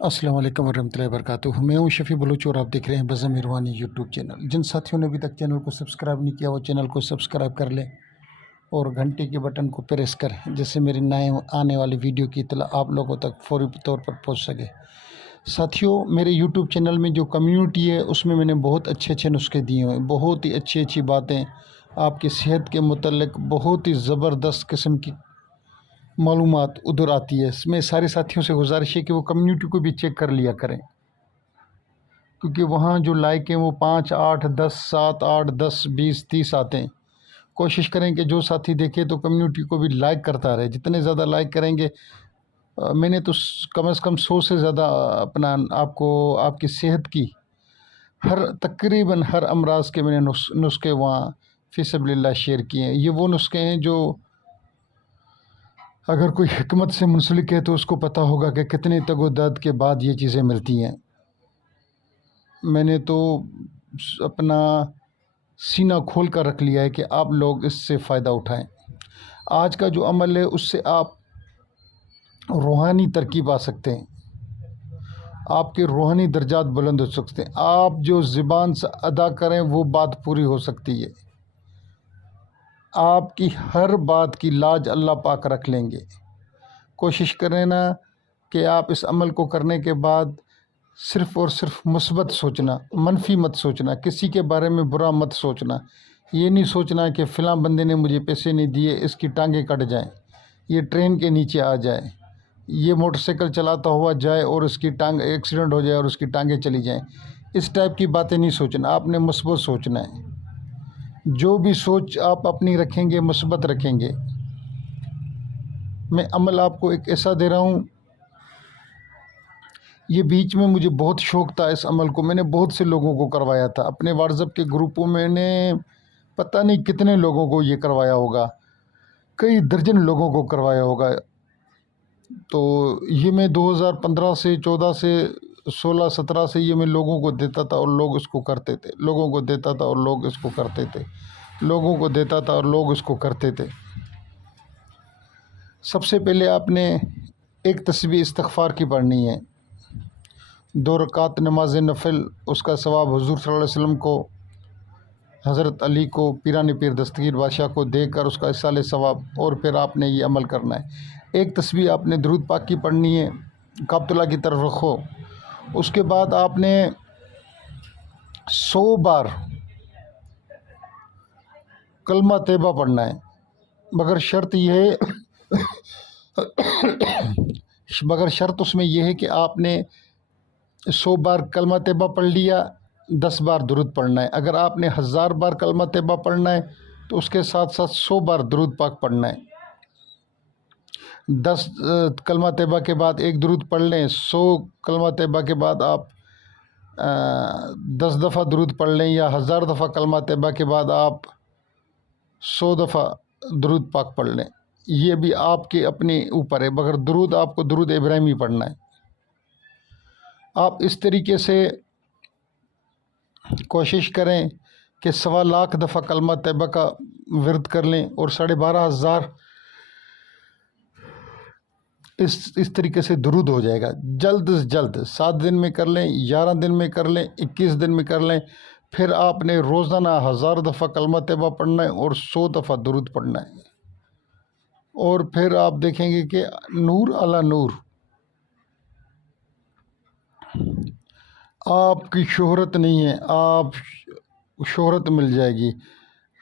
अस्सलाम वालेकुम वरहमतुल्लाहि वबरकातुहू। मैं हूं शफ़ी बलूच और आप देख रहे हैं बज़म इरवानी यूट्यूब चैनल। जिन साथियों ने अभी तक चैनल को सब्सक्राइब नहीं किया वो चैनल को सब्सक्राइब कर लें और घंटे के बटन को प्रेस करें, जिससे मेरी नए आने वाली वीडियो की इत्तला आप लोगों तक फौरी तौर पर पहुंच सके। साथियों, मेरे यूट्यूब चैनल में जो कम्युनिटी है उसमें मैंने बहुत अच्छे अच्छे नुस्खे दिए हुए हैं, बहुत ही अच्छी अच्छी बातें आपकी सेहत के मुतल्लिक बहुत ही ज़बरदस्त किस्म की मालूमात उधर आती है। इसमें सारे साथियों से गुजारिश है कि वो कम्युनिटी को भी चेक कर लिया करें, क्योंकि वहाँ जो लाइक हैं वो 5, 8, 10, 7, 8, 10, 20, 30 आते हैं। कोशिश करें कि जो साथी देखे तो कम्युनिटी को भी लाइक करता रहे। जितने ज़्यादा लाइक करेंगे, मैंने तो कम से कम 100 से ज़्यादा अपना आपको आपकी सेहत की तकरीबन हर अमराज के मैंने नुस्खे वहाँ फ़ी सबिलिल्लाह शेयर किए हैं। ये वो नुस्खे हैं जो अगर कोई हिकमत से मुंसलिक है तो उसको पता होगा कि कितने तगोदर्द के बाद ये चीज़ें मिलती हैं। मैंने तो अपना सीना खोल कर रख लिया है कि आप लोग इससे फ़ायदा उठाएं। आज का जो अमल है उससे आप रूहानी तरक्की पा सकते हैं, आपके रूहानी दर्जात बुलंद हो सकते हैं। आप जो ज़ुबान से अदा करें वो बात पूरी हो सकती है। आपकी हर बात की लाज अल्लाह पाक रख लेंगे। कोशिश करें ना कि आप इस अमल को करने के बाद सिर्फ़ और सिर्फ मुस्बत सोचना, मनफी मत सोचना, किसी के बारे में बुरा मत सोचना। ये नहीं सोचना कि फ़लाँ बंदे ने मुझे पैसे नहीं दिए, इसकी टांगें कट जाएं, ये ट्रेन के नीचे आ जाए, ये मोटरसाइकिल चलाता हुआ जाए और उसकी टांग एक्सीडेंट हो जाए और उसकी टांगें चली जाएं। इस टाइप की बातें नहीं सोचना, आपने मुस्बत सोचना है। जो भी सोच आप अपनी रखेंगे मुस्बत रखेंगे। मैं अमल आपको एक ऐसा दे रहा हूँ, ये बीच में मुझे बहुत शौक़ था इस अमल को, मैंने बहुत से लोगों को करवाया था। अपने व्हाट्सएप के ग्रुपों में मैंने पता नहीं कितने लोगों को ये करवाया होगा, कई दर्जन लोगों को करवाया होगा। तो ये मैं 2015 से 14 से 16, 17 से ये मैं लोगों को देता था और लोग इसको करते थे, लोगों को देता था और लोग इसको करते थे, लोगों को देता था और लोग इसको करते थे। सबसे पहले आपने एक तस्बीह इस्तिग़फ़ार की पढ़नी है, 2 रकात नमाज नफिल, उसका सवाब हुज़ूर सल्लल्लाहु अलैहि वसल्लम को, हज़रत अली को, पीरानी पीर दस्तगीर बादशाह को देकर उसका इसाले सवाब। और फिर आपने ये अमल करना है। एक तस्बीह आपने दुरूद पाक की पढ़नी है, काबतुल्लाह की तरफ रखो। उसके बाद आपने 100 बार कलमा तैयबा पढ़ना है, मगर शर्त यह है मगर शर्त उसमें यह है कि आपने 100 बार कलमा तैयबा पढ़ लिया, 10 बार दुरूद पढ़ना है। अगर आपने 1000 बार कलमा तैयबा पढ़ना है तो उसके साथ साथ 100 बार दुरूद पाक पढ़ना है। 10 कलमा तैयबा के बाद एक दुरूद पढ़ लें, 100 कलमा तैयबा के बाद आप 10 दफ़ा दुरूद पढ़ लें, या 1000 दफ़ा कलमा तैयबा के बाद आप 100 दफ़ा दुरूद पाक पढ़ लें। ये भी आपके अपने ऊपर है, मगर दुरूद आपको दुरूद इब्राहिमी पढ़ना है। आप इस तरीके से कोशिश करें कि 1.25 लाख दफ़ा कलमा तैयबा का विर्द कर लें और 12,500 इस तरीके से दुरूद हो जाएगा। जल्द से जल्द 7 दिन में कर लें, 11 दिन में कर लें, 21 दिन में कर लें। फिर आपने रोज़ाना 1000 दफ़ा कलमा तैयबा पढ़ना है और 100 दफ़ा दुरूद पढ़ना है। और फिर आप देखेंगे कि नूर अला नूर आपकी शोहरत नहीं है, आप शोहरत मिल जाएगी।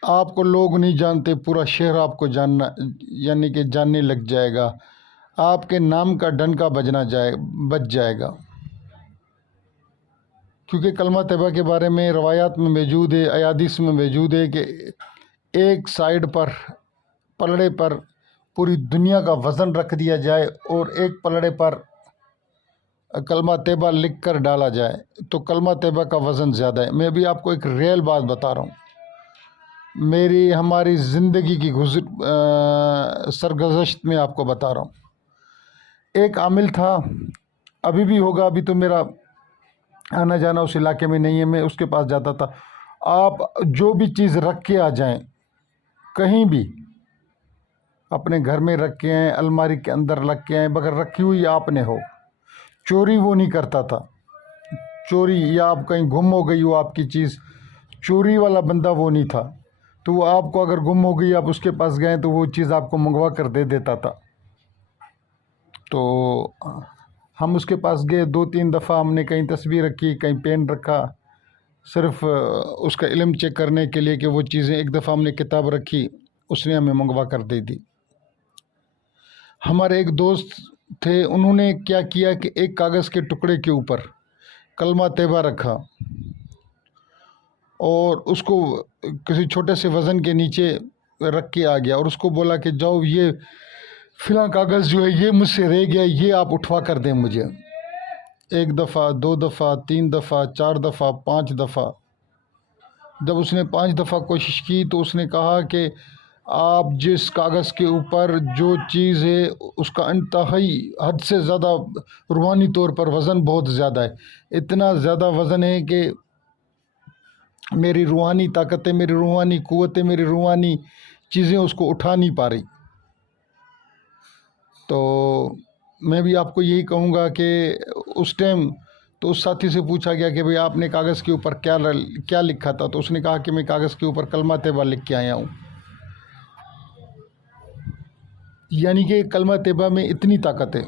आपको लोग नहीं जानते, पूरा शहर आपको जानना यानी कि जानने लग जाएगा। आपके नाम का डंका बच जाएगा, क्योंकि कलमा तैयबा के बारे में रवायात में मौजूद है, अयादीस में मौजूद है कि एक साइड पर पलड़े पर पूरी दुनिया का वज़न रख दिया जाए और एक पलड़े पर कलमा तैयबा लिख कर डाला जाए तो कलमा तैयबा का वज़न ज़्यादा है। मैं अभी आपको एक रियल बात बता रहा हूँ, हमारी ज़िंदगी की सरगुज़श्त में आपको बता रहा हूँ। एक आमिल था, अभी भी होगा, अभी तो मेरा आना जाना उस इलाके में नहीं है, मैं उसके पास जाता था। आप जो भी चीज़ रख के आ जाएं, कहीं भी अपने घर में रख के आएँ, अलमारी के अंदर रख के आएँ, मगर रखी हुई आपने हो। चोरी वो नहीं करता था। चोरी या आप कहीं गुम हो गई हो आपकी चीज़, चोरी वाला बंदा वो नहीं था। तो वो आपको अगर गुम हो गई, आप उसके पास गए तो वो चीज़ आपको मंगवा कर दे देता था। तो हम उसके पास गए 2-3 दफ़ा, हमने कहीं तस्वीर रखी, कहीं पेन रखा, सिर्फ उसका इल्म चेक करने के लिए कि वो चीज़ें। एक दफ़ा हमने किताब रखी, उसने हमें मंगवा कर दे दी। हमारे एक दोस्त थे, उन्होंने क्या किया कि एक कागज़ के टुकड़े के ऊपर कलमा तैयबा रखा और उसको किसी छोटे से वज़न के नीचे रख के आ गया और उसको बोला कि जाओ ये फ़िलहाल कागज़ जो है ये मुझसे रह गया, ये आप उठवा कर दें मुझे। 1 दफ़ा, 2 दफ़ा, 3 दफ़ा, 4 दफ़ा, 5 दफ़ा। जब उसने 5 दफ़ा कोशिश की तो उसने कहा कि आप जिस कागज़ के ऊपर जो चीज़ है उसका इंतहाई हद से ज़्यादा रूहानी तौर पर वज़न बहुत ज़्यादा है। इतना ज़्यादा वज़न है कि मेरी रूहानी ताकतें, मेरी रूहानी क़ुव्वतें, मेरी रूहानी चीज़ें उसको उठा नहीं पा रही। तो मैं भी आपको यही कहूँगा कि उस टाइम तो उस साथी से पूछा गया कि भाई आपने कागज़ के ऊपर क्या लिखा था, तो उसने कहा कि मैं कागज़ के ऊपर कलमा तैयबा लिख के आया हूँ। यानी कि कलमा तैयबा में इतनी ताकत है।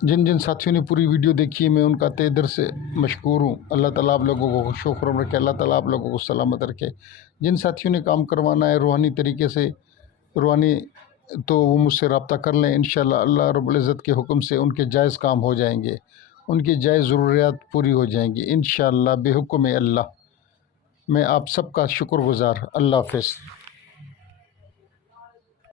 जिन जिन साथियों ने पूरी वीडियो देखी है मैं उनका तहे दिल से मशकूर हूँ। अल्लाह ताला आप लोगों को खुश रखे, अल्लाह ताला आप लोगों को सलामत रखे। जिन साथियों ने काम करवाना है रूहानी तरीके से, रूहानी, तो वो मुझसे रब्ता कर लें। इंशाअल्लाह अल्लाह रब्बुल इज़्ज़त के हुक्म से उनके जायज़ काम हो जाएंगे, उनकी जायज़ ज़रूरियात पूरी हो जाएंगी इंशाअल्लाह बेहुक्म अल्लाह। मैं आप सबका शुक्रगुज़ार। अल्लाह हाफ़िज़।